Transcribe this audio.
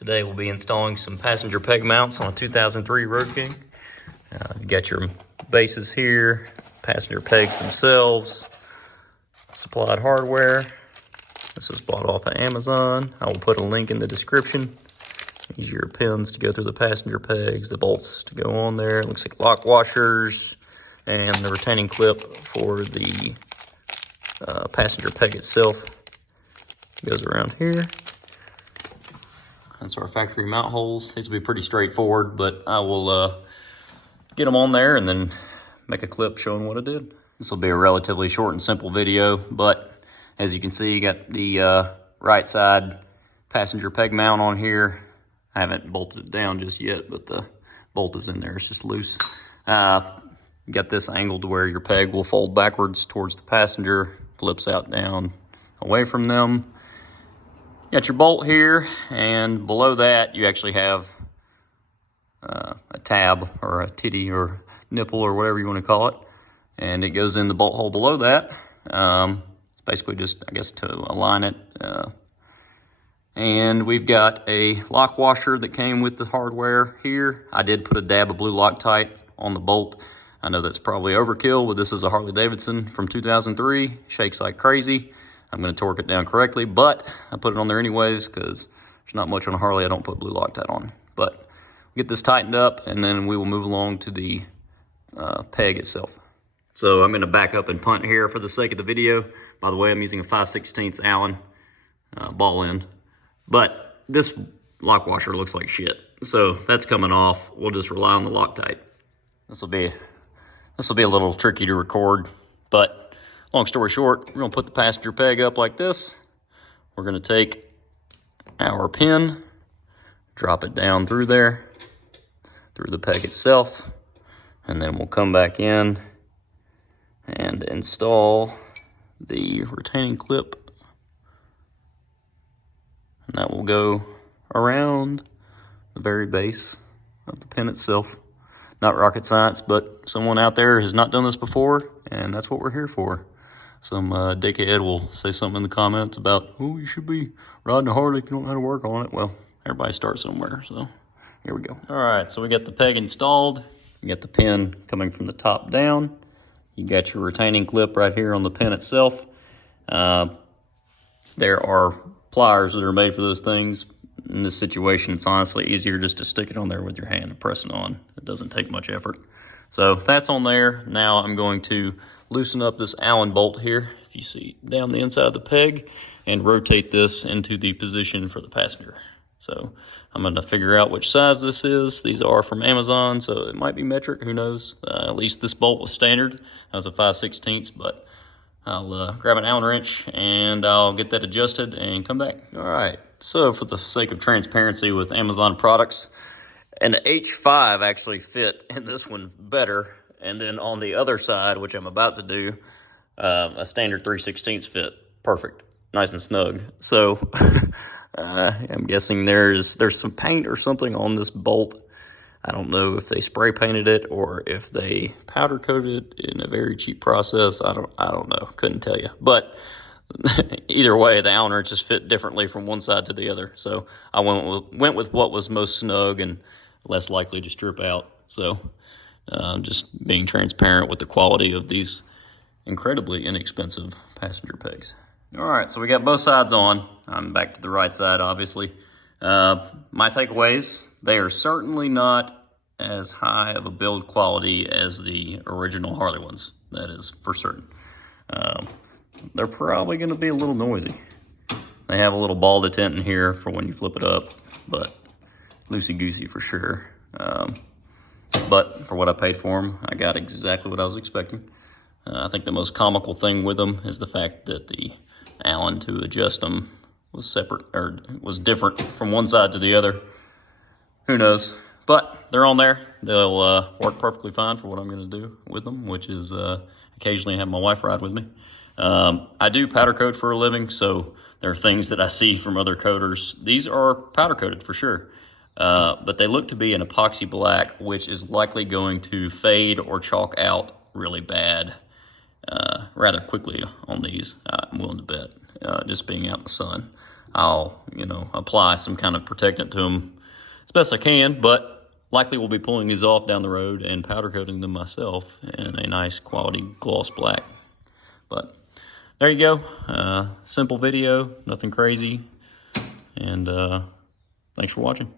Today we'll be installing some passenger peg mounts on a 2003 Road King. You got your bases here, passenger pegs themselves, supplied hardware. This was bought off of Amazon. I will put a link in the description. These are your pins to go through the passenger pegs, the bolts to go on there. It looks like lock washers and the retaining clip for the passenger peg itself. It goes around here. That's our factory mount holes. These will be pretty straightforward, but I will get them on there and then make a clip showing what I did. This will be a relatively short and simple video, but as you can see, you got the right side passenger peg mount on here. I haven't bolted it down just yet, but the bolt is in there. It's just loose. You got this angled where your peg will fold backwards towards the passenger, flips out down away from them. You got your bolt here, and below that you actually have a tab or a titty or nipple or whatever you want to call it, and it goes in the bolt hole below that. It's basically just, I guess, to align it. And we've got a lock washer that came with the hardware here. I did put a dab of blue Loctite on the bolt. I know that's probably overkill, but this is a Harley Davidson from 2003. Shakes like crazy. I'm going to torque it down correctly, but I put it on there anyways because there's not much on a Harley I don't put blue Loctite on. But we'll get this tightened up, and then we will move along to the peg itself. So I'm going to back up and punt here for the sake of the video. By the way, I'm using a 5/16 Allen ball end. But this lock washer looks like shit. So that's coming off. We'll just rely on the Loctite. This will be a little tricky to record, but long story short, we're going to put the passenger peg up like this. We're going to take our pin, drop it down through there, through the peg itself, and then we'll come back in and install the retaining clip. And that will go around the very base of the pin itself. Not rocket science, but someone out there has not done this before, and that's what we're here for. Some dickhead will say something in the comments about, oh, you should be riding a Harley if you don't know how to work on it. Well, everybody starts somewhere, so here we go. All right, so we got the peg installed. You got the pin coming from the top down. You got your retaining clip right here on the pin itself. There are pliers that are made for those things. In this situation, it's honestly easier just to stick it on there with your hand and press it on. It doesn't take much effort. So that's on there. Now I'm going to loosen up this Allen bolt here, if you see down the inside of the peg, and rotate this into the position for the passenger. So I'm going to figure out which size this is. These are from Amazon, so it might be metric, who knows. At least this bolt was standard. That was a 5/16, but I'll grab an Allen wrench and I'll get that adjusted and come back. All right, so for the sake of transparency with Amazon products, an H5 actually fit in this one better. And then on the other side, which I'm about to do, a standard 3/16 fit. Perfect, nice and snug. So I'm guessing there's some paint or something on this bolt. I don't know if they spray painted it or if they powder coated it in a very cheap process. I don't know. Couldn't tell you. But either way, the Allen wrenches fit differently from one side to the other. So I went with what was most snug and less likely to strip out. So just being transparent with the quality of these incredibly inexpensive passenger pegs. All right, so we got both sides on. I'm back to the right side, obviously. My takeaways, they are certainly not as high of a build quality as the original Harley ones. That is for certain. They're probably going to be a little noisy. They have a little ball detent in here for when you flip it up, but loosey-goosey for sure. But for what I paid for them, I got exactly what I was expecting. I think the most comical thing with them is the fact that the Allen to adjust them was separate, or was different from one side to the other. Who knows? But they're on there. They'll work perfectly fine for what I'm going to do with them, which is occasionally have my wife ride with me. I do powder coat for a living, so there are things that I see from other coaters. These are powder coated for sure, but they look to be an epoxy black, which is likely going to fade or chalk out really bad rather quickly on these, I'm willing to bet, just being out in the sun. I'll, apply some kind of protectant to them as best I can, but likely will be pulling these off down the road and powder coating them myself in a nice quality gloss black. But there you go. Simple video, nothing crazy. And thanks for watching.